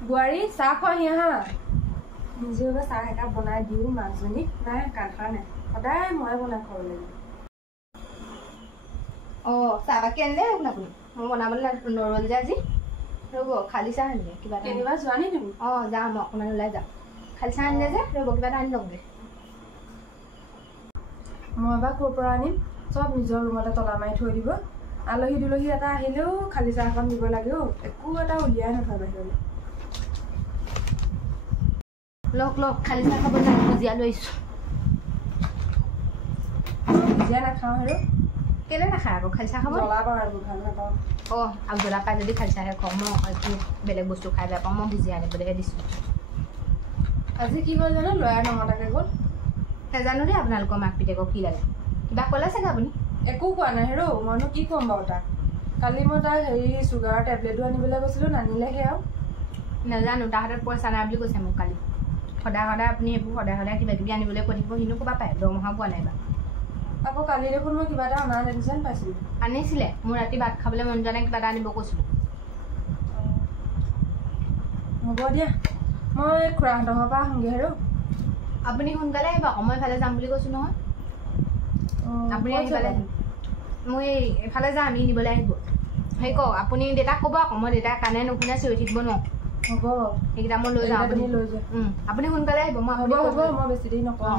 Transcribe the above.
বোৱাৰী চাহ খোৱাহি হা নিজেও চাহ একাপ বনাই দিওঁ মাকজনীক নাই কাঠা নাই সদায় মই বনাই খাব লাগিব চাহ বাকী আনিলে আপুনি মই বনাবলৈ নৰল যে আজি ৰ'ব খালী চাহ আনিলে কিবা কেনিবা যোৱা নি তুমি যাম মই অকণমান ওলাই যাম খালী চাহ আনিলে যে ৰ'ব কিবা এটা আনি লওঁগৈ মই এবাৰ ক'ৰ পৰা আনিম চব নিজৰ ৰুমতে তলা মাৰি থৈ দিব আলহী দুলহী এটা আহিলেও খালী চাহ এখন দিব লাগে একো এটা উলিয়াই নথয় বাহিৰলৈ লওক খালী চাহ খাব যাম ভুজিয়া লৈ আহিছোঁ ভুজিয়া নাখাওঁ আৰু কেলে নাখায় আকৌ খালী চাহ খাব জ্বলা পাওঁ আৰু ভাল নাপাওঁ আৰু জ্বলা পাই যদি খালী চাহে খাওঁ মই একো বেলেগ বস্তু খাই বেয়া পাওঁ মই ভুজিয়া আনিবলৈহে দিছোঁ আজি কি হ'ল জানো ল'ৰাই নমতাকে গ'ল নাজানো দেই আপোনালোকৰ মাক পিতেকক কি লাগে কিবা ক'লে চাগে আপুনি একো কোৱা নাই হেৰৌ মইনো কি ক'ম বাৰু তাক কালি মই তাক চুগাৰৰ টেবলেটো আনিবলৈ গৈছিলোঁ নানিলেহে আৰু নাজানো তাৰ হাতত পইচা নাই বুলি কৈছে মোক কালি সদায় আপুনি এইবোৰ সদায় কিবা কিবি আনিবলৈ কৈ থাকিব সিনো ক'ৰবাৰ পায় দৰমহা পোৱা নাই বা আকৌ কালি দেখোন মই কিবা এটা অনা টেনশ্যন পাইছিলোঁ আনিছিলে মোৰ ৰাতি ভাত খাবলৈ মন যোৱা নাই কিবা এটা আনিব কৈছিলোঁ হ'ব দিয়া মই খুৰাহঁতৰ ঘৰৰ পৰা আহোঁগৈ হেৰৌ আপুনি সোনকালে আহিব আকৌ মই এফালে যাম বুলি কৈছোঁ নহয় আপুনি আহিবলৈ মই এফালে যাম আমি নিবলৈ আহিব সেই কওক আপুনি দেউতাক ক'ব আকৌ মই দেউতাক কাণে নুশুনে চিঞৰি থাকিব নোৱাৰোঁ হ'ব সেইকেইটা মই লৈ যাওঁ আপুনি লৈ যাওঁ আপুনি সোনকালে আহিব মই হ'ব মই বেছি দেৰি নকওঁ